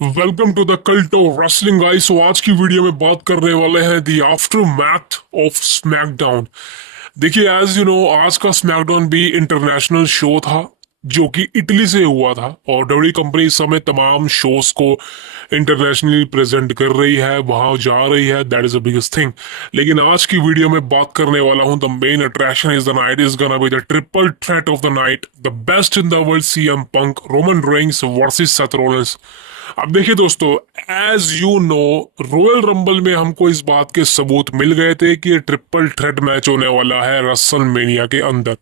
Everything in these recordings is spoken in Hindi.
Welcome to the cult of wrestling guys. तो आज की वीडियो में बात करने वाले हैं the aftermath of SmackDown. देखिए, एज यू नो, आज का स्मैकडाउन भी इंटरनेशनल शो था जो कि इटली से हुआ था, और डब्ल्यू कंपनी इस समय तमाम शोज को इंटरनेशनली प्रेजेंट कर रही है, वहां जा रही है। That is the biggest thing. लेकिन आज की वीडियो में बात करने वाला हूं, the main attraction is the night is gonna be the triple threat of the night, the best in the world, CM Punk, Roman Reigns versus Seth Rollins. अब देखिए दोस्तों, as you know, Royal Rumble में हमको इस बात के सबूत मिल गए थे कि ये ट्रिपल थ्रेट मैच होने वाला है रसल मेनिया के अंदर,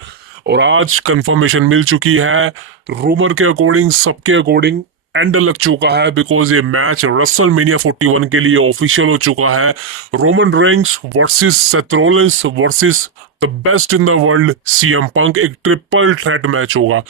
और आज कंफर्मेशन मिल चुकी है। रूमर के अकॉर्डिंग, सबके अकॉर्डिंग एंड लग चुका है, बिकॉज ये मैच रसल मेनिया 41 के लिए ऑफिशियल हो चुका है। Roman Reigns versus Seth Rollins versus the best in the world CM पंक, एक ट्रिपल थ्रेट मैच होगा।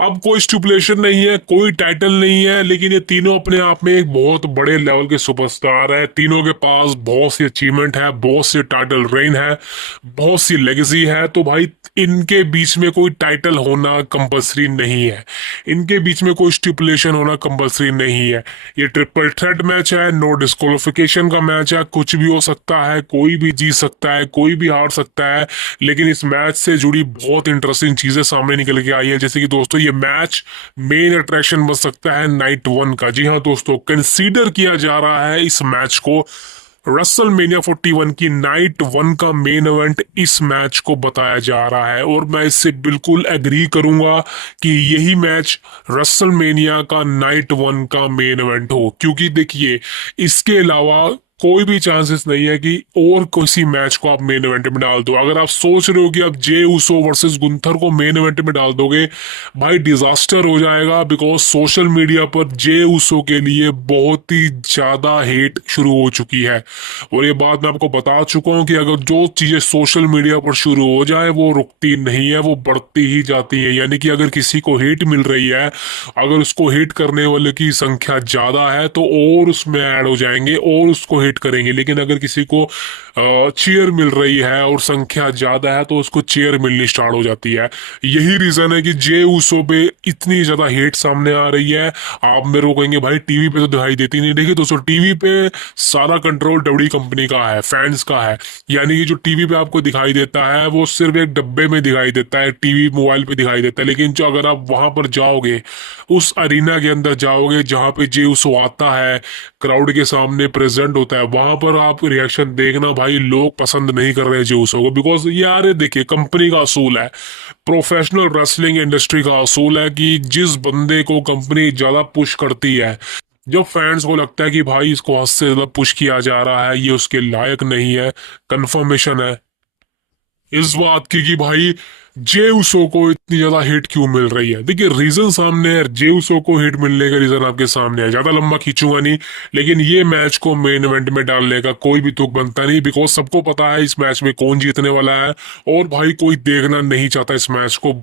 अब कोई स्टिपुलेशन नहीं है, कोई टाइटल नहीं है, लेकिन ये तीनों अपने आप में एक बहुत बड़े लेवल के सुपरस्टार है। तीनों के पास बहुत सी अचीवमेंट है, बहुत सी टाइटल रेन है, बहुत सी लेगेसी है। तो भाई, इनके बीच में कोई टाइटल होना कंपलसरी नहीं है, इनके बीच में कोई स्टिपुलेशन होना कंपलसरी नहीं है। ये ट्रिपल थ्रेट मैच है, नो डिस्क्वालिफिकेशन का मैच है, कुछ भी हो सकता है, कोई भी जीत सकता है, कोई भी हार सकता है। लेकिन इस मैच से जुड़ी बहुत इंटरेस्टिंग चीजें सामने निकल के आई है, जैसे कि दोस्तों, ये मैच मेन अट्रैक्शन बन सकता है नाइट वन का। जी हाँ दोस्तों, कंसीडर किया जा रहा है इस मैच को रसल मेनिया 41 की नाइट वन का मेन इवेंट इस मैच को बताया जा रहा है, और मैं इससे बिल्कुल एग्री करूंगा कि यही मैच रसल मेनिया का नाइट वन का मेन इवेंट हो, क्योंकि देखिए, इसके अलावा कोई भी चांसेस नहीं है कि और किसी मैच को आप मेन इवेंट में डाल दो। अगर आप सोच रहे हो कि आप जे उसो वर्सेस गुंथर को मेन इवेंट में डाल दोगे, भाई डिजास्टर हो जाएगा, बिकॉज सोशल मीडिया पर जे उसो के लिए बहुत ही ज्यादा हेट शुरू हो चुकी है। और ये बात मैं आपको बता चुका हूं कि अगर जो चीजें सोशल मीडिया पर शुरू हो जाए वो रुकती नहीं है, वो बढ़ती ही जाती है। यानी कि अगर किसी को हेट मिल रही है, अगर उसको हेट करने वाले की संख्या ज्यादा है, तो और उसमें ऐड हो जाएंगे और उसको हिट करेंगे। लेकिन अगर किसी को चेयर मिल रही है और संख्या ज्यादा है, तो उसको चेयर मिलनी स्टार्ट हो जाती है। यही रीजन है कि जे उसो पे इतनी ज्यादा हेट सामने आ रही है। आप मेरे को कहेंगे भाई टीवी पे तो दिखाई देती नहीं। देखिए दोस्तों, टीवी पे सारा कंट्रोल डब्ल्यू कंपनी का है, फैंस का है। यानी कि जो टीवी पे आपको दिखाई देता है वो सिर्फ एक डब्बे में दिखाई देता है, टीवी मोबाइल पे दिखाई देता है। लेकिन जो अगर आप वहां पर जाओगे, उस अरीना के अंदर जाओगे जहां पे जे उसो आता है, क्राउड के सामने प्रेजेंट होता है, वहां पर आप रिएक्शन देखना भाई, लोग पसंद नहीं कर रहे जेउसो को। बिकॉज यार देखिए, कंपनी का असूल है, प्रोफेशनल रेसलिंग इंडस्ट्री का असूल है कि जिस बंदे को कंपनी ज्यादा पुश करती है, जब फैंस को लगता है कि भाई इसको हद से ज्यादा पुश किया जा रहा है, ये उसके लायक नहीं है, कंफर्मेशन है इस बात की कि भाई जे उसो को इतनी ज्यादा हिट क्यों मिल रही है। देखिए, रीजन सामने है, जे उसो को हिट मिलने का रीजन आपके सामने है। ज्यादा लंबा खींचूंगा नहीं, लेकिन ये मैच को मेन इवेंट में डालने का कोई भी तुक बनता नहीं, बिकॉज सबको पता है इस मैच में कौन जीतने वाला है, और भाई कोई देखना नहीं चाहता इस मैच को,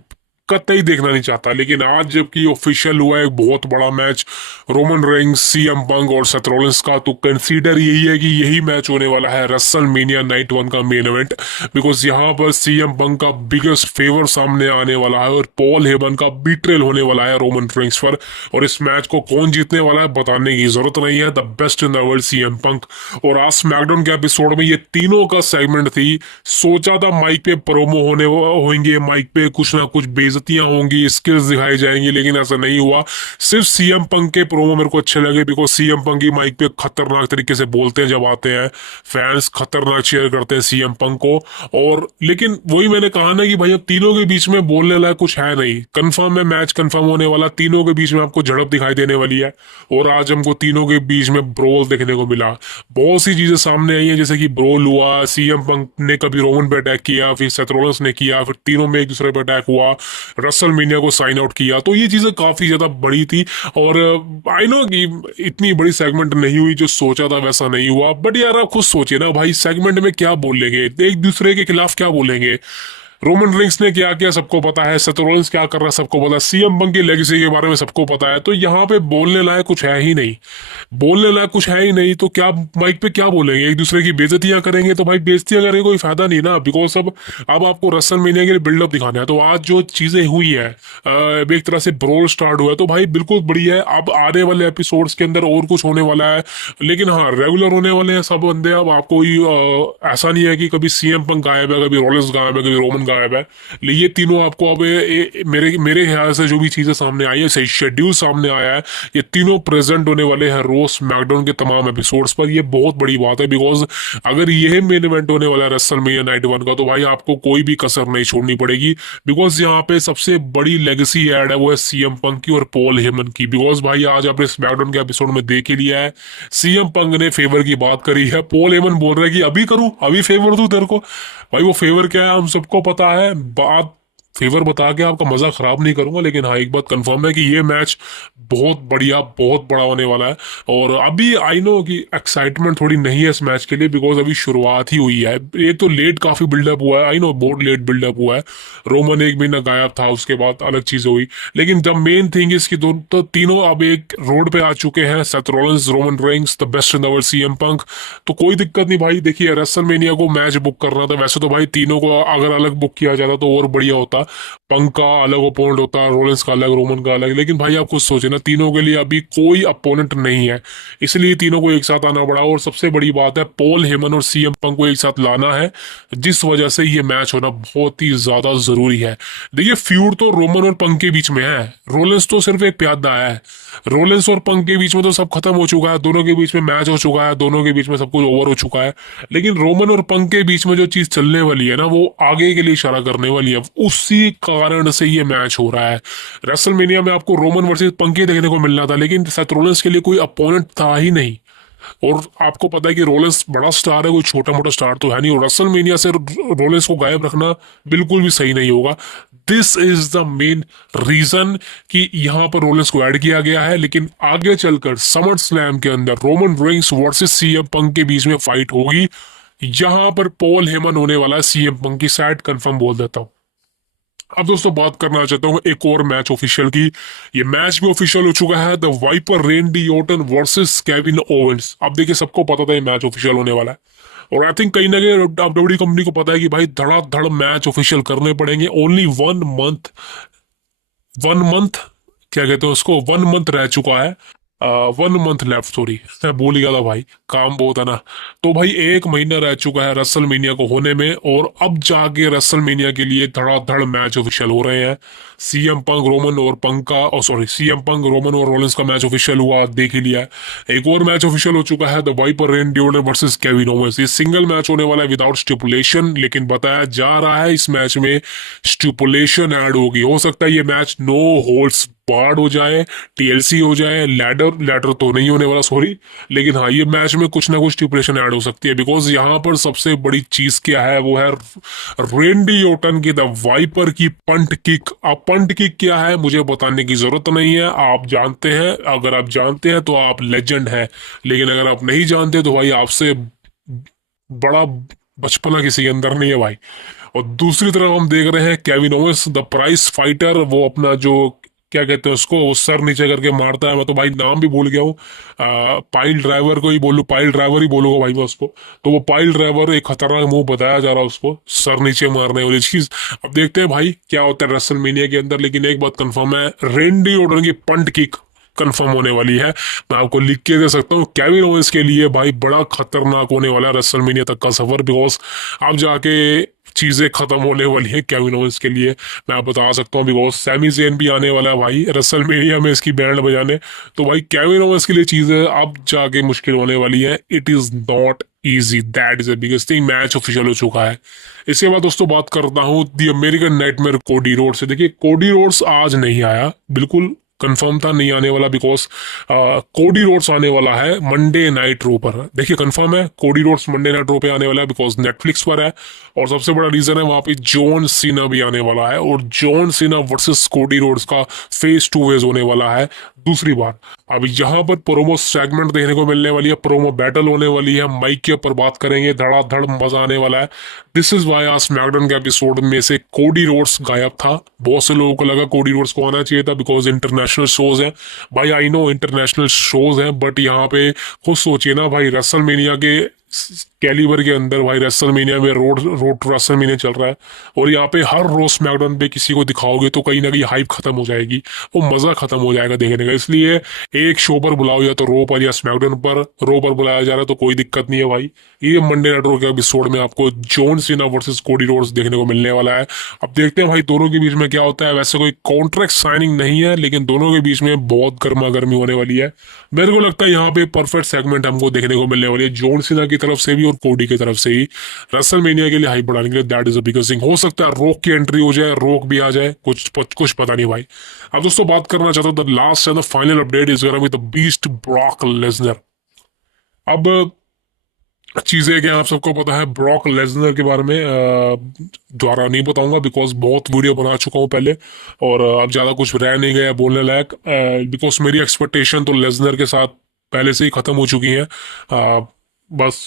कतई देखना नहीं चाहता। लेकिन आज जबकि ऑफिशियल हुआ है एक बहुत बड़ा match, Roman Reigns, CM Punk और सेथ रॉलिंस का, तो कंसीडर यही है कि यही मैच होने वाला है रसल मेनिया नाइट वन का मेन इवेंट। बिकॉज यहाँ पर सीएम पंक का बिगेस्ट फेवर सामने आने वाला है, और पॉल हेमन का बीट्रेल होने वाला है रोमन रेंस पर। और इस मैच को कौन जीतने वाला है बताने की जरूरत नहीं है, the best in the world CM पंक। और आज स्मैकडाउन के एपिसोड में ये तीनों का सेगमेंट थी। सोचा था माइक पे प्रोमो होंगे, माइक पे कुछ ना कुछ बेइज्जतियां होंगी, स्किल्स दिखाई जाएंगी, लेकिन ऐसा नहीं हुआ। सिर्फ सीएम पंक के प्रोमो मेरे को अच्छे लगे, बिकॉज सीएम पंक ही माइक पे खतरनाक तरीके से बोलते हैं जब आते हैं, फैंस खतरनाक चेयर करते हैं सीएम पंक को। और लेकिन वही मैंने कहा ना कि भाई अब तीनों के बीच में बोलने लायक कुछ है नहीं। कंफर्म है, मैच कंफर्म होने वाला, तीनों के बीच में आपको झड़प दिखाई देने वाली है। और आज हमको तीनों के बीच में ब्रोल देखने को मिला, बहुत सी चीजें सामने आई है, जैसे कि ब्रोल हुआ, सीएम पंक ने कभी रोमन पे अटैक किया, फिर सेथ रॉलिंस ने किया, फिर तीनों में एक दूसरे पे अटैक हुआ, रसल मीनिया को साइन आउट किया। तो ये चीजें काफी ज्यादा बड़ी थी, और आई नो कि इतनी बड़ी सेगमेंट नहीं हुई, जो सोचा था वैसा नहीं हुआ। बट यार आप खुद सोचिए ना भाई, सेगमेंट में क्या बोलेंगे, एक दूसरे के खिलाफ क्या बोलेंगे। रोमन रेंस ने क्या किया सबको पता है, सेथ रॉलिंस क्या कर रहा है सबको पता है, सीएम पंक की लेगेसी के बारे में सबको पता है। तो यहाँ पे बोलने लायक कुछ है ही नहीं, बोलने लायक कुछ है ही नहीं। तो क्या माइक पे क्या बोलेंगे, एक दूसरे की बेइज्जतियां करेंगे? तो भाई बेइज्जतियां करने कोई फायदा नहीं ना, बिकॉज अब आपको रसल मेनिया के लिए बिल्डअप दिखाना है। तो आज जो चीजें हुई है, एक तरह से ब्रोल स्टार्ट हुआ है, तो भाई बिल्कुल बढ़िया है। अब आने वाले एपिसोड्स के अंदर और कुछ होने वाला है, लेकिन हाँ रेगुलर होने वाले हैं सब बंदे। अब आपको ऐसा नहीं है कि कभी सीएम पंक गायब है, कभी रॉलिंस गायब है, कभी रोमन गायब है। ये तीनों आपको अब मेरे मेरे ख्याल से जो भी चीजें सामने आई है, सही शेड्यूल सामने आया है, ये तीनों प्रेजेंट होने वाले हैं रो स्मैकडाउन के तमाम एपिसोड्स पर। ये बहुत बड़ी बात है, बिकॉज अगर ये मेन इवेंट होने वाला है रेसलमेनिया नाइट 1 का, तो भाई आपको कोई भी कसर नहीं छोड़नी पड़ेगी। बिकॉज यहाँ पे सबसे बड़ी लेगेसी ऐड है वो है सीएम पंक की और पॉल हेमन की। बिकॉज भाई आज आपने स्मैकडाउन के एपिसोड में देख ही लिया है, सीएम पंक ने फेवर की बात करी है, पॉल हेमन बोल रहे हैं कि अभी करूं, अभी फेवर दूं तेरे को। भाई वो फेवर क्या है हम सबको पता है, बात फेवर बता के आपका मजा खराब नहीं करूंगा, लेकिन हाँ एक बात कंफर्म है कि ये मैच बहुत बढ़िया, बहुत बड़ा होने वाला है। और अभी आई नो कि एक्साइटमेंट थोड़ी नहीं है इस मैच के लिए, बिकॉज अभी शुरुआत ही हुई है। एक तो लेट काफी बिल्डअप हुआ है, आई नो बहुत लेट बिल्डअप हुआ है। रोमन एक महीना गायब था, उसके बाद अलग चीज हुई, लेकिन द मेन थिंग इसकी दोनों तो तीनों अब एक रोड पे आ चुके हैं, Seth Rollins, Roman Reigns, the best in the world, CM पंक। तो कोई दिक्कत नहीं भाई। देखिए रेसलमेनिया को मैच बुक करना था, वैसे तो भाई तीनों को अगर अलग बुक किया जाता तो और बढ़िया होता, पंक का अलग ओपोनेंट होता, रोलेंस का अलग, रोमन का अलग। लेकिन भाई आप खुद सोचे ना, तीनों के लिए अभी कोई अपोनेंट नहीं है, इसलिए तीनों को एक साथ आना पड़ा। और सबसे बड़ी बात है, पॉल हेमन और सीएम पंक को एक साथ लाना है, जिस वजह से ये मैच होना बहुत ही ज्यादा जरूरी है। देखिए फ्यूड तो रोमन और पंक के बीच में है, रोलेंस तो सिर्फ एक प्यादा है। रोलेंस और पंक के बीच में तो सब खत्म हो चुका है, दोनों के बीच में मैच हो चुका है, दोनों के बीच में सब कुछ ओवर हो चुका है। लेकिन रोमन और पंक के बीच में जो चीज चलने वाली है ना, वो आगे के लिए इशारा करने वाली है, उसी कारण से ये मैच हो रहा है। रेसलमेनिया में आपको रोमन वर्सेस पंक ही देखने को मिलना था, लेकिन सेथ रोलेंस के लिए कोई अपोनेंट था ही नहीं। और आपको पता है कि रोलेंस बड़ा स्टार है, कोई छोटा मोटा स्टार तो है नहीं, और रेसलमेनिया से रोलेंस को गायब रखना बिल्कुल भी सही नहीं होगा। This is the main reason कि यहां पर रोलेंस को ऐड किया गया है। लेकिन आगे चलकर समर स्लैम के अंदर Roman Reigns versus CM Punk के बीच में फाइट होगी, यहां पर पॉल हेमन होने वाला है सीएम पंक की साइड, कंफर्म बोल देता हूं। अब दोस्तों बात करना चाहता हूँ एक और मैच ऑफिशियल की। ये मैच भी ऑफिशियल हो चुका है, the Viper Randy Orton versus Kevin Owens. अब देखिए सबको पता था ये मैच ऑफिशियल होने वाला है, और आई थिंक कहीं ना कहीं डब्ल्यूडब्ल्यूई कंपनी को पता है कि भाई धड़ाधड़ मैच ऑफिशियल करने पड़ेंगे। ओनली 1 मंथ, 1 मंथ क्या कहते हैं उसको, 1 मंथ रह चुका है, 1 मंथ लेफ्ट, सॉरी मैं भूल गया था भाई, काम बहुत है ना। तो भाई 1 महीना रह चुका है रसल मीनिया को होने में, और अब जाके रसल मीनिया के लिए धड़ाधड़ मैच ऑफिशियल हो रहे हैं। सीएम पंक रोमन और पंक का, सॉरी सीएम पंक रोमन और रोलिंस का मैच ऑफिशियल हुआ, देख ही लिया है। एक और मैच ऑफिशियल हो चुका है, the Viper Randy Orton versus Kevin Owens. ये सिंगल मैच होने वाला है विदाउट स्टिपुलेशन, लेकिन बताया जा रहा है इस मैच में स्टिपुलेशन ऐड होगी। हो सकता है ये मैच नो होल्ड्स बार्ड हो जाए, टीएलसी हो जाए, लैडर लैडर तो नहीं होने वाला सॉरी, लेकिन हाँ ये मैच में कुछ ना कुछ स्टिपुलेशन ऐड हो सकती है। बिकॉज यहाँ पर सबसे बड़ी चीज क्या है, वो है रेंडी ओर्टन की द वाइपर की पंट किक। अब पंट किक क्या है मुझे बताने की जरूरत नहीं है, आप जानते हैं। अगर आप जानते हैं तो आप लेजेंड हैं, लेकिन अगर आप नहीं जानते तो भाई आपसे बड़ा बचपना किसी के अंदर नहीं है भाई। और दूसरी तरफ हम देख रहे हैं Kevin Owens the price fighter, वो अपना जो क्या कहते हैं उसको, वो सर नीचे करके मारता है, मैं तो भाई नाम भी भूल गया हूँ, पाइल ड्राइवर को ही बोलूँ, पाइल ड्राइवर ही बोलूंगा भाई मैं उसको। तो वो पाइल ड्राइवर एक खतरनाक मूव बताया जा रहा है उसको, सर नीचे मारने वाली चीज। अब देखते हैं भाई क्या होता है रेसलमेनिया के अंदर। लेकिन एक बात कंफर्म है, रेंडी ऑर्टन की पंट किक कंफर्म होने वाली है, मैं आपको लिख के दे सकता हूँ। केविन ओवेंस के लिए भाई बड़ा खतरनाक होने वाला है रेसलमेनिया तक का सफर, बिकॉज अब जाके चीजें खत्म होने वाली है केविन ओवेंस के लिए, मैं आप बता सकता हूँ। बिकॉज सैमी ज़ेन भी आने वाला है भाई रेसलमेनिया में इसकी बैंड बजाने, तो भाई केविन ओवेंस के लिए चीजें अब जाके मुश्किल होने वाली है। It is not easy, that is the biggest thing. Match official हो चुका है। इसके बाद दोस्तों बात करता हूँ दी अमेरिकन नाइटमेयर कोडी रोड्स से। देखिए कोडी रोड्स आज नहीं आया, बिल्कुल कंफर्म था नहीं आने वाला, बिकॉज कोडी रोड्स आने वाला है मंडे नाइट रो पर। देखिए कंफर्म है कोडी रोड्स मंडे नाइट रो पे आने वाला है, बिकॉज नेटफ्लिक्स पर है। और सबसे बड़ा रीजन है वहां पे जॉन सीना भी आने वाला है, और John Cena versus Cody Rhodes का फेस टू फेस होने वाला है दूसरी बार। अब यहाँ पर प्रोमो सेगमेंट देखने को मिलने वाली है, प्रोमो बैटल होने वाली है, माइक के ऊपर बात करेंगे, धड़ाधड़ मजा आने वाला है। दिस इज वाई आज स्मैकडाउन के एपिसोड में से कोडी रोड्स गायब था। बहुत से लोगों को लगा कोडी रोड्स को आना चाहिए था, बिकॉज इंटरनेशनल शोज हैं। भाई आई नो इंटरनेशनल शोज हैं, बट यहाँ पे खुद सोचिए ना भाई, रेसलमेनिया के कैलिबर के अंदर भाई रेसलमेनिया में रोड रोड टू रेसलमेनिया चल रहा है, और यहाँ पे हर रोज स्मैकडाउन पे किसी को दिखाओगे तो कहीं ना कहीं हाइप खत्म हो जाएगी, वो मजा खत्म हो जाएगा देखने का। इसलिए एक शो पर बुलाओ, या तो रो पर या स्मैकडाउन पर। रो पर बुलाया जा रहा है तो कोई दिक्कत नहीं है भाई। ये मंडे नाइट रो के एपिसोड में आपको John Cena versus Cody Rhodes देखने को मिलने वाला है। अब देखते हैं भाई दोनों के बीच में क्या होता है। वैसे कोई कॉन्ट्रैक्ट साइनिंग नहीं है, लेकिन दोनों के बीच में बहुत गर्मा गर्मी होने वाली है। मेरे को लगता है यहाँ पे परफेक्ट सेगमेंट हमको देखने को मिलने वाली है, जॉन सीना की तरफ से भी और कोडी की तरफ से ही, रेसलमेनिया के लिए हाइप बढ़ाने के लिए। That is a biggest thing. हो सकता है रॉक की एंट्री हो जाए, रॉक भी आ जाए, कुछ पता नहीं भाई। अब दोस्तों बात करना चाहता हूँ the last and the final update is gonna be the beast Brock Lesnar. अब चीजें क्या आप सबको पता है ब्रॉक लेसनर के बारे में, द्वारा नहीं बताऊंगा बिकॉज बहुत वीडियो बना चुका हूँ पहले, और अब ज्यादा कुछ रह नहीं गया बोलने लायक, बिकॉज मेरी एक्सपेक्टेशन तो लेसनर के साथ पहले से ही खत्म हो चुकी है। बस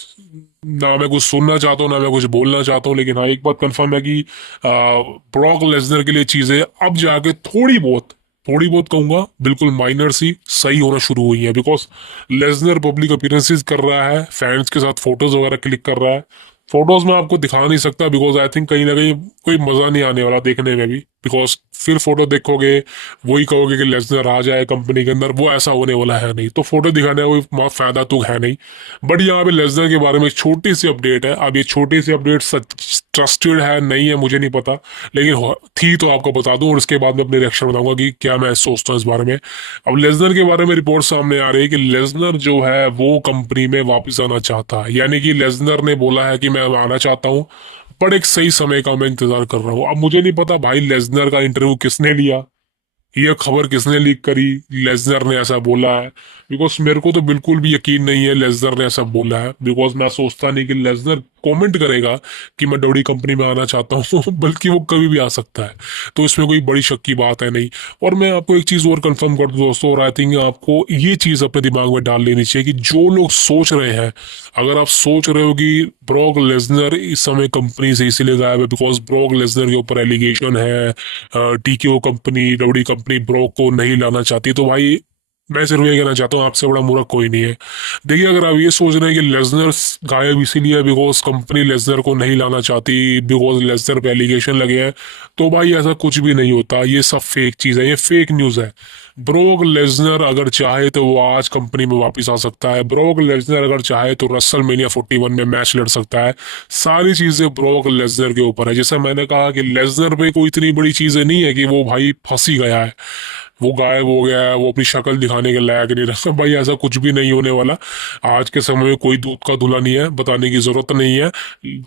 ना मैं कुछ सुनना चाहता हूँ ना मैं कुछ बोलना चाहता हूँ, लेकिन हाँ एक बात कंफर्म है कि ब्रॉक लेसनर के लिए चीजें अब जाके थोड़ी बहुत कहूंगा बिल्कुल माइनर सी सही होना शुरू हुई है, बिकॉज लेसनर पब्लिक अपीयरेंसेस कर रहा है, फैंस के साथ फोटोज वगैरह क्लिक कर रहा है। फोटोज में आपको दिखा नहीं सकता, बिकॉज आई थिंक कहीं ना कहीं कोई मजा नहीं आने वाला देखने में भी, बिकॉज फिर फोटो देखोगे वही कहोगे कि लेसनर आ जाए कंपनी के अंदर, वो ऐसा होने वाला है नहीं, तो फोटो दिखाने का कोई फायदा तो है नहीं। बट यहाँ पे लेसनर के बारे में एक छोटी सी अपडेट है। अब ये छोटी सी अपडेट सच ट्रस्टेड है नहीं है मुझे नहीं पता, लेकिन थी तो आपको बता दूं, और उसके बाद में अपने रिएक्शन बताऊंगा कि क्या मैं सोचता हूँ इस बारे में। अब लेसनर के बारे में रिपोर्ट सामने आ रही है कि लेसनर जो है वो कंपनी में वापस आना चाहता है, यानी कि लेसनर ने बोला है कि मैं आना चाहता हूँ, पर एक सही समय का मैं इंतजार कर रहा हूँ। अब मुझे नहीं पता भाई लेसनर का इंटरव्यू किसने लिया, ये खबर किसने लीक करी, लेसनर ने ऐसा बोला है, बिकॉज मेरे को तो बिल्कुल भी यकीन नहीं है लेसनर ने ऐसा बोला है, बिकॉज मैं सोचता नहीं कि लेसनर कमेंट करेगा कि मैं डोडी कंपनी में आना चाहता हूँ बल्कि वो कभी भी आ सकता है, तो इसमें कोई बड़ी शक की बात है नहीं। और मैं आपको एक चीज और कंफर्म कर दूं दोस्तों, और आई थिंक आपको ये चीज अपने दिमाग में डाल लेनी चाहिए कि जो लोग सोच रहे हैं, अगर आप सोच रहे हो कि ब्रॉक लेसनर इस समय कंपनी से इसीलिए गायब है बिकॉज ब्रॉक लेसनर के ऊपर एलिगेशन है, TKO company W company Brock को नहीं लाना चाहती, तो भाई मैं सिर्फ ये कहना चाहता हूँ आपसे बड़ा मूर्ख कोई नहीं है। देखिए अगर आप ये सोच रहे हैं कि लेसनर गायब इसीलिए बिकॉज कंपनी लेसनर को नहीं लाना चाहती, बिकॉज लेसनर पे एलिगेशन लगे हैं, तो भाई ऐसा कुछ भी नहीं होता, ये सब फेक चीज़ है, ये फेक न्यूज़ है। ब्रॉक लेसनर अगर चाहे तो वो आज कंपनी में वापस आ सकता है, ब्रॉक लेसनर अगर चाहे तो रसलमेनिया 41 में मैच लड़ सकता है। सारी चीजें ब्रॉक लेसनर के ऊपर है। जैसे मैंने कहा कि लेसनर पे कोई इतनी बड़ी चीजें नहीं है कि वो भाई फंसी गया है, वो गायब हो गया है, वो अपनी शक्ल दिखाने के लायक नहीं रहा भाई, ऐसा कुछ भी नहीं होने वाला। आज के समय में कोई दूध का धुला नहीं है, बताने की जरूरत नहीं है।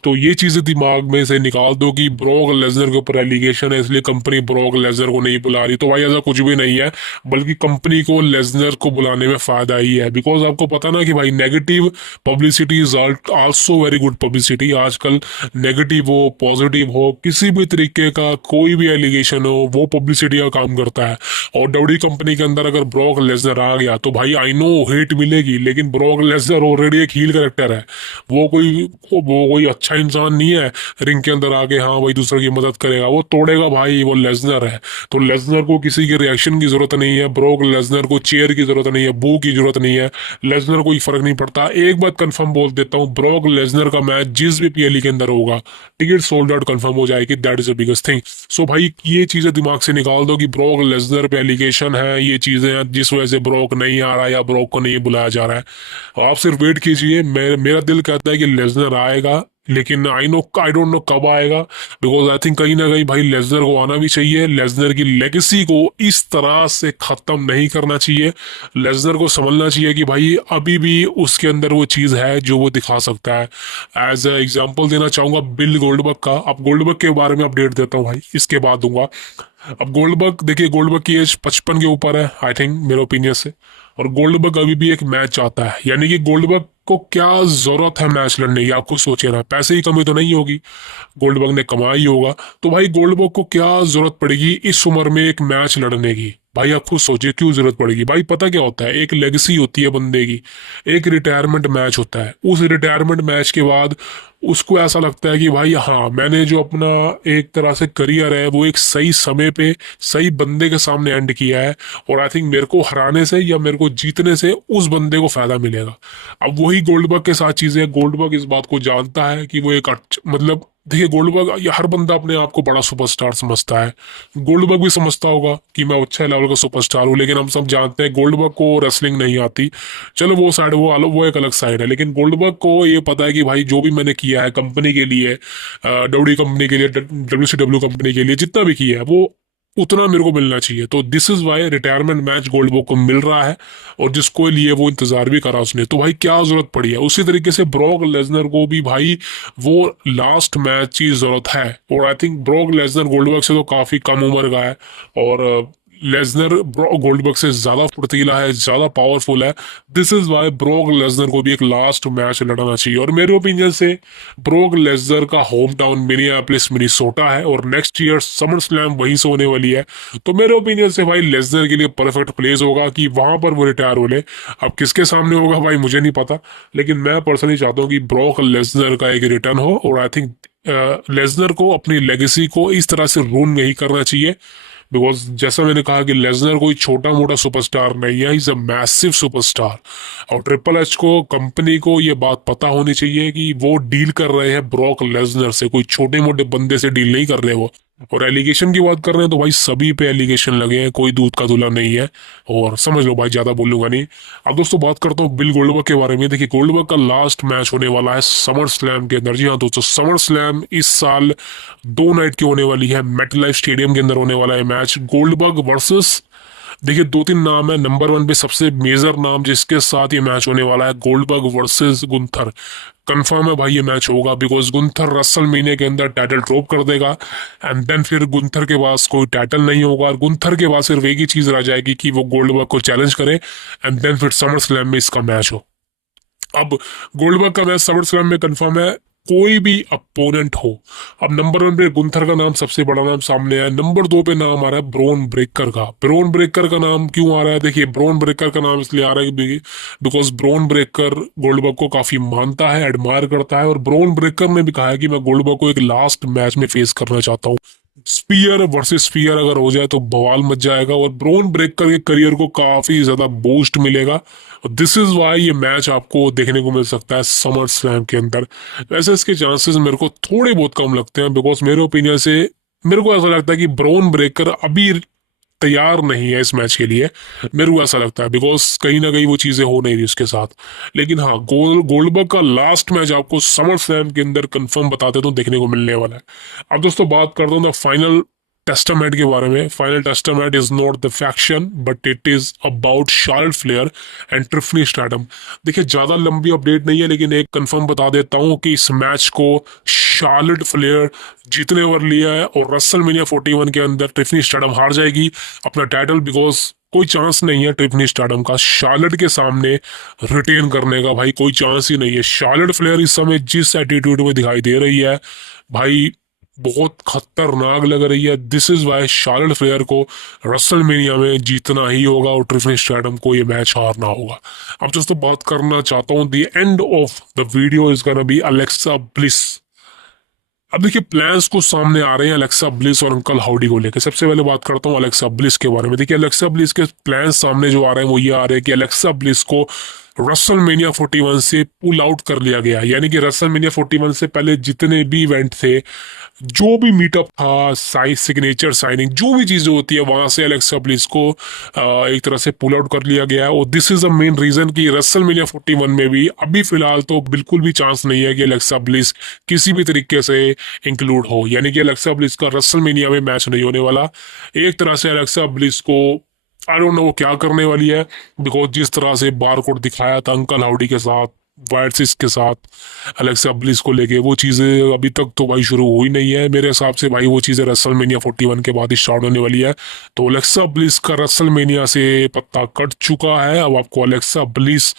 तो ये चीजें दिमाग में से निकाल दो कि ब्रॉक लेसनर के ऊपर एलिगेशन है इसलिए कंपनी ब्रॉक लेसनर को नहीं बुला रही, तो भाई ऐसा कुछ भी नहीं है, बल्कि कंपनी को लेसनर को बुलाने में फायदा ही है। बिकॉज आपको पता ना कि भाई negative publicity is also very good publicity. आजकल नेगेटिव हो पॉजिटिव हो किसी भी तरीके का कोई भी एलिगेशन हो, वो पब्लिसिटी का काम करता है। और डब्ल्यू कंपनी के अंदर अगर ब्रॉक लेसनर आ गया तो भाई आई नो हेट मिलेगी, लेकिन ब्रॉक लेसनर ऑलरेडी एक हील कैरेक्टर है, वो कोई अच्छा इंसान नहीं है रिंग के अंदर आके हाँ भाई दूसरे की मदद करेगा, वो तोड़ेगा भाई, वो लेसनर है। तो लेसनर को किसी के रिएक्शन की जरूरत नहीं है, ब्रॉक लेसनर को चेयर की जरूरत नहीं है, बू की जरूरत नहीं है, लेसनर कोई फर्क नहीं पड़ता। एक बात कंफर्म बोल देता हूँ, ब्रॉक लेसनर का मैच जिस भी पीएलई के अंदर होगा टिकट सोल्ड आउट कंफर्म हो जाएगी, that is the biggest thing. So भाई ये चीजें दिमाग से निकाल दो कि ब्रॉक लेसनर पे एलिगेशन है, ये चीजें हैं जिस वजह से ब्रॉक नहीं आ रहा है या ब्रॉक को नहीं बुलाया जा रहा है। आप सिर्फ वेट कीजिए, मेरा दिल कहता है कि लेसनर आएगा, लेकिन आई डोंट नो कब आएगा, बिकॉज आई थिंक कहीं ना कहीं भाई लेसनर को आना भी चाहिए। लेसनर की लेगेसी को इस तरह से खत्म नहीं करना चाहिए। लेसनर को समझना चाहिए कि भाई अभी भी उसके अंदर वो चीज़ है जो वो दिखा सकता है। एज एग्जाम्पल देना चाहूंगा बिल गोल्डबर्ग का। अब गोल्डबर्ग के बारे में अपडेट देता हूँ भाई, इसके बाद दूंगा। अब गोल्डबर्ग देखिए, गोल्डबर्ग की एज 55 के ऊपर है आई थिंक मेरे ओपिनियन से, और गोल्डबर्ग अभी भी एक मैच चाहता है। यानी कि गोल्डबर्ग को क्या जरूरत है मैच लड़ने की, आपको सोचे ना, पैसे की कमी तो नहीं होगी, गोल्डबर्ग ने कमाया ही होगा, तो भाई गोल्डबर्ग को क्या जरूरत पड़ेगी इस उम्र में एक मैच लड़ने की। भाई आप खुद सोचिए क्यों जरूरत पड़ेगी। भाई पता क्या होता है, एक लेगेसी होती है बंदे की, एक रिटायरमेंट मैच होता है। उस रिटायरमेंट मैच के बाद उसको ऐसा लगता है कि भाई हाँ, मैंने जो अपना एक तरह से करियर है वो एक सही समय पे सही बंदे के सामने एंड किया है, और आई थिंक मेरे को हराने से या मेरे को जीतने से उस बंदे को फायदा मिलेगा। अब वही गोल्डबर्ग के साथ चीजें, गोल्डबर्ग इस बात को जानता है कि वो एक मतलब देखिए, गोल्डबर्ग, ये हर बंदा अपने आप को बड़ा सुपरस्टार समझता है। गोल्डबर्ग भी समझता होगा कि मैं अच्छा लेवल का सुपरस्टार हूँ, लेकिन हम सब जानते हैं गोल्डबर्ग को रेसलिंग नहीं आती। चलो वो साइड, वो एक अलग साइड है, लेकिन गोल्डबर्ग को ये पता है कि भाई जो भी मैंने किया है कंपनी के लिए, डब्ल्यू कंपनी के लिए, WCW कंपनी के लिए, जितना भी किया है वो उतना मेरे को मिलना चाहिए। तो this is why retirement match Goldberg को मिल रहा है, और जिसको लिए वो इंतजार भी करा उसने। तो भाई क्या जरूरत पड़ी है। उसी तरीके से ब्रॉक लेसनर को भी भाई वो लास्ट मैच की जरूरत है, और I think Brock Lesnar Goldberg से तो काफी कम उम्र का है, और लेसनर गोल्डबर्ग से ज्यादा फुर्तीला है, ज्यादा पावरफुल है। This is why Brock Lesnar को भी एक लास्ट मैच लड़ना चाहिए। और मेरे ओपिनियन से ब्रॉक लेसनर का होम टाउन मिनियापोलिस मिनीसोटा है, और नेक्स्ट ईयर समर स्लैम वहीं से होने वाली है। तो मेरे ओपिनियन से भाई लेसनर के लिए परफेक्ट प्लेस होगा कि वहां पर वो रिटायर हो ले। अब किसके सामने होगा भाई मुझे नहीं पता, लेकिन मैं पर्सनली चाहता हूँ कि ब्रॉक लेसनर का एक रिटर्न हो, और आई थिंक लेसनर को अपनी लेगेसी को इस तरह से रून नहीं करना चाहिए। बिकॉज जैसा मैंने कहा कि लेसनर कोई छोटा मोटा सुपरस्टार नहीं है, इज अ मैसिव सुपरस्टार। और ट्रिपल एच को, कंपनी को ये बात पता होनी चाहिए कि वो डील कर रहे हैं ब्रॉक लेसनर से, कोई छोटे मोटे बंदे से डील नहीं कर रहे वो। और एलिगेशन की बात कर रहे हैं तो भाई सभी पे एलिगेशन लगे हैं, कोई दूध का दूल्हा नहीं है। और समझ लो भाई, ज्यादा बोलूंगा नहीं। अब दोस्तों बात करता हूँ बिल गोल्डबर्ग के बारे में। देखिए, गोल्डबर्ग का लास्ट मैच होने वाला है समर स्लैम के अंदर। जी हाँ दोस्तों, समर स्लैम इस साल 2 नाइट की होने वाली है, मेटलाइफ स्टेडियम के अंदर होने वाला है मैच, गोल्डबर्ग वर्सेस, देखिए 2-3 नाम है। नंबर 1 पे सबसे मेजर नाम जिसके साथ ये मैच होने वाला है, गोल्डबर्ग वर्सेस गुंथर। कंफर्म है भाई ये मैच होगा, बिकॉज गुंथर रसल महीने के अंदर टाइटल ड्रॉप कर देगा, एंड देन फिर गुंथर के पास कोई टाइटल नहीं होगा, और गुंथर के पास सिर्फ एक ही चीज रह जाएगी कि वो गोल्डबर्ग को चैलेंज करे, एंड देन फिर समर स्लैम में इसका मैच हो। अब गोल्डबर्ग का मैच समर स्लैम में कंफर्म है, कोई भी अपोनेंट हो। अब नंबर 1 पे गुंथर का नाम सबसे बड़ा नाम सामने है। नंबर 2 पे नाम आ रहा है ब्रोन ब्रेकर का। ब्रोन ब्रेकर का नाम क्यों आ रहा है, देखिए ब्रोन ब्रेकर का नाम इसलिए आ रहा है बिकॉज ब्रोन ब्रेकर गोल्डबर्ग को काफी मानता है, एडमायर करता है, और ब्रोन ब्रेकर ने भी कहा है कि मैं गोल्डबर्ग को एक लास्ट मैच में फेस करना चाहता हूँ। स्पीयर वर्सेस स्पीयर अगर हो जाए तो बवाल मच जाएगा, और ब्रोन ब्रेकर के करियर को काफी ज्यादा बूस्ट मिलेगा। दिस इज वाई ये मैच आपको देखने को मिल सकता है समर स्लैम के अंदर। वैसे इसके चांसेस मेरे को थोड़े बहुत कम लगते हैं, बिकॉज मेरे ओपिनियन से मेरे को ऐसा लगता है कि ब्रोन ब्रेकर अभी तैयार नहीं है इस मैच के लिए। मेरे को ऐसा लगता है, बिकॉज कहीं ना कहीं वो चीजें हो नहीं रही उसके साथ। लेकिन हाँ, गोल्डबर्ग का लास्ट मैच आपको समर स्लैम के अंदर कंफर्म बताते तो देखने को मिलने वाला है। अब दोस्तों बात करता हूँ फाइनल टेस्टामेंट के बारे में। Final testament is not the faction, but it is about Charlotte Flair and Tiffany Stratton. देखिए ज्यादा लंबी अपडेट नहीं है, लेकिन एक कंफर्म बता देता हूँ कि इस मैच को शार्लट फ्लेयर जीतने वाली है, और रसलमेनिया 41 के अंदर ट्रिफनी स्ट्रैटम हार जाएगी अपना टाइटल, बिकॉज कोई चांस नहीं है ट्रिफनी स्ट्रैटम का शार्लट के सामने रिटेन करने का। भाई कोई चांस ही नहीं है। शार्लट फ्लेयर इस समय जिस एटीट्यूड में दिखाई दे रही है भाई, बहुत खतरनाक लग रही है। This is why Charlotte Flair को रसलमेनिया में जीतना ही होगा, और ट्रिफनी स्ट्रैटम को ये मैच हारना होगा। अब दोस्तों बात करना चाहता हूँ, the end of the video is gonna B Alexa bliss. अब देखिए प्लान्स कुछ सामने आ रहे हैं अलेक्सा ब्लिस और अंकल हाउडी को लेकर। सबसे पहले बात करता हूँ अलेक्सा ब्लिस के बारे में। देखिए अलेक्सा ब्लिस के प्लान सामने जो आ रहे हैं वो ये आ रहे हैं कि अलेक्सा ब्लिस को रेसलमेनिया 41 से पुल आउट कर लिया गया। यानी कि रेसलमेनिया 41 से पहले जितने भी इवेंट थे, जो भी मीटअप था, साइज सिग्नेचर साइनिंग, जो भी चीजें होती है, वहां से अलेक्सा ब्लिस को एक तरह से पुल आउट कर लिया गया है। और this is the main reason कि रेसलमेनिया 41 में भी अभी फिलहाल तो बिल्कुल भी चांस नहीं है कि अलेक्सा ब्लिस किसी भी तरीके से इंक्लूड हो। यानी कि अलेक्सा ब्लिस का रेसलमेनिया में मैच नहीं होने वाला। एक तरह से अलेक्सा ब्लिस को आई डोंट नो वो क्या करने वाली है, बिकॉज जिस तरह से बारकोड दिखाया था अंकल हाउडी के साथ, वायरसिस के साथ, अलेक्सा ब्लिस को लेके, वो चीज़ें अभी तक तो भाई शुरू हुई नहीं है मेरे हिसाब से। भाई वो चीज़ें रेसलमेनिया 41 के बाद ही स्टार्ट होने वाली है। तो अलेक्सा ब्लिस का रेसलमेनिया से पत्ता कट चुका है। अब आपको अलेक्सा ब्लिस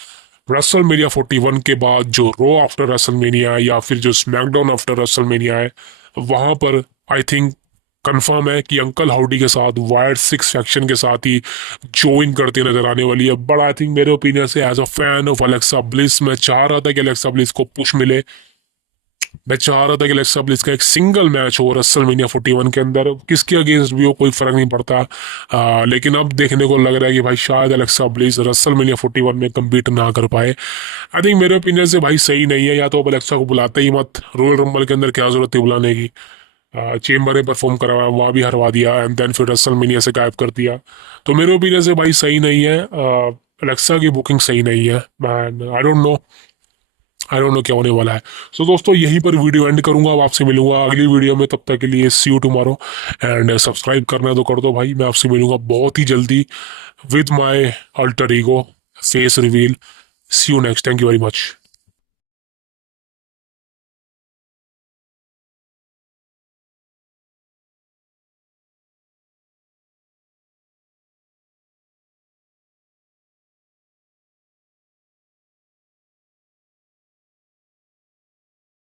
रेसलमेनिया 41 के बाद जो रो आफ्टर रेसलमेनिया या फिर जो स्मैकडाउन आफ्टर रेसलमेनिया है, वहां पर आई थिंक कंफर्म है कि अंकल हाउडी के साथ वायर्ड सिक्स फैक्शन के साथ ही ज्वाइन करती नजर आने वाली है। बट आई थिंक मेरे ओपिनियन से as a fan of Alexa Bliss, मैं चाह रहा था कि अलेक्सा ब्लिस को पुश मिले। मैं चाह रहा था कि अलेक्सा ब्लिस का एक सिंगल मैच हो रेसलमेनिया 41 के अंदर, किसके अगेंस्ट भी हो कोई फर्क नहीं पड़ता। लेकिन अब देखने को लग रहा है कि भाई शायद अलेक्सा ब्लिस रेसलमेनिया 41 में कम्पीट ना कर पाए। आई थिंक मेरे ओपिनियन से भाई सही नहीं है। या तो अब अलेक्सा को बुलाते ही मत, रॉयल रंबल के अंदर क्या जरूरत थी बुलाने की। चेम्बर में परफॉर्म करवाया, वहाँ भी हरवा दिया, एंड देन फिर रेसलमेनिया से गायब कर दिया। तो मेरे ओपिनियन से भाई सही नहीं है। अलेक्सा की बुकिंग सही नहीं है मैन। आई डोंट नो क्या होने वाला है। सो दोस्तों यहीं पर वीडियो एंड करूंगा। अब आपसे मिलूंगा अगली वीडियो में, तब तक के लिए सी यू टुमारो। एंड सब्सक्राइब करना है तो कर दो भाई। मैं आपसे मिलूंगा बहुत ही जल्दी with my alter ego face reveal. See you next. Thank you very much.